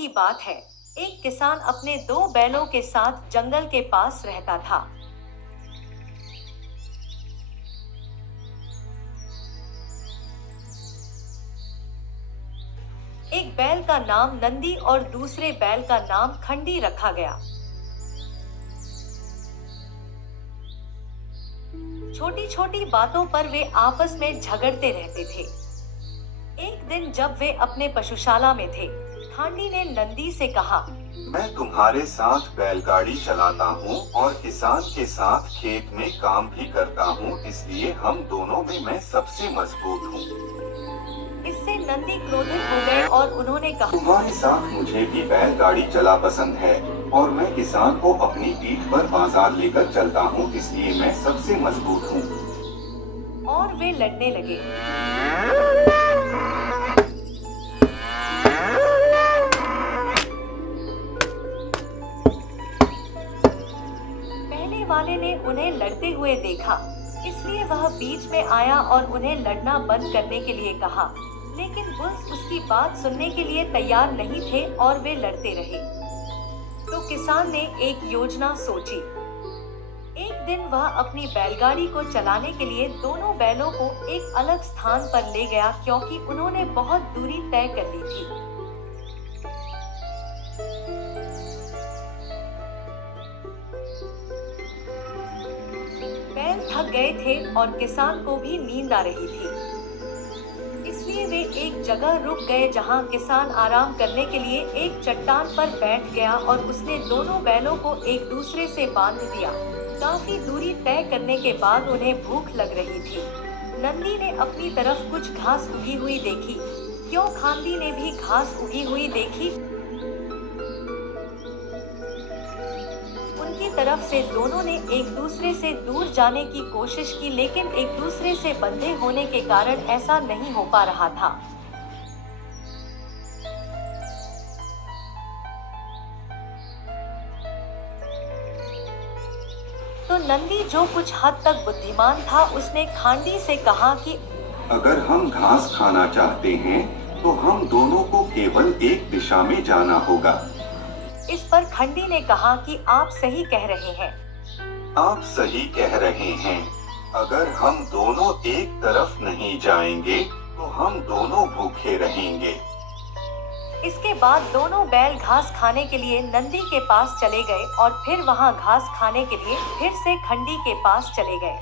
की बात है। एक किसान अपने दो बैलों के साथ जंगल के पास रहता था। एक बैल का नाम नंदी और दूसरे बैल का नाम खंडी रखा गया। छोटी छोटी बातों पर वे आपस में झगड़ते रहते थे। एक दिन जब वे अपने पशुशाला में थे, खांडी ने नंदी से कहा, मैं तुम्हारे साथ बैलगाड़ी चलाता हूँ और किसान के साथ खेत में काम भी करता हूँ, इसलिए हम दोनों में मैं सबसे मजबूत हूँ। इससे नंदी क्रोधित हो गए और उन्होंने कहा, तुम्हारे साथ मुझे भी बैलगाड़ी चला पसंद है और मैं किसान को अपनी पीठ पर बाजार लेकर चलता हूँ, इसलिए मैं सबसे मजबूत हूँ। और वे लड़ने लगे। पहले वाले ने उन्हें लड़ते हुए देखा, इसलिए वह बीच में आया और उन्हें लड़ना बंद करने के लिए कहा, लेकिन बुल्स उसकी बात सुनने के लिए तैयार नहीं थे और वे लड़ते रहे। तो किसान ने एक योजना सोची। एक दिन वह अपनी बैलगाड़ी को चलाने के लिए दोनों बैलों को एक अलग स्थान पर ले गया, क्योंकि उन्होंने बहुत दूरी तय कर ली थी। बैल थक गए थे और किसान को भी नींद आ रही थी, इसलिए वे एक जगह रुक गए जहां किसान आराम करने के लिए एक चट्टान पर बैठ गया और उसने दोनों बैलों को एक दूसरे से बांध दिया। काफी दूरी तय करने के बाद उन्हें भूख लग रही थी। नंदी ने अपनी तरफ कुछ घास उगी हुई देखी। क्यों खांडी ने भी घास उगी हुई देखी? उनकी तरफ से दोनों ने एक दूसरे से दूर जाने की कोशिश की, लेकिन एक दूसरे से बंधे होने के कारण ऐसा नहीं हो पा रहा था। तो नंदी, जो कुछ हद तक बुद्धिमान था, उसने खांडी से कहा कि अगर हम घास खाना चाहते हैं तो हम दोनों को केवल एक दिशा में जाना होगा। इस पर खंडी ने कहा कि आप सही कह रहे हैं। आप सही कह रहे हैं। अगर हम दोनों एक तरफ नहीं जाएंगे तो हम दोनों भूखे रहेंगे। इसके बाद दोनों बैल घास खाने के लिए नंदी के पास चले गए और फिर वहां घास खाने के लिए फिर से खंडी के पास चले गए।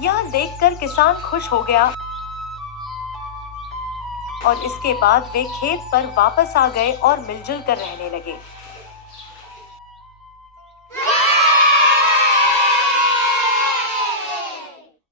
यह देखकर किसान खुश हो गया और इसके बाद वे खेत पर वापस आ गए और मिलजुल कर रहने लगे।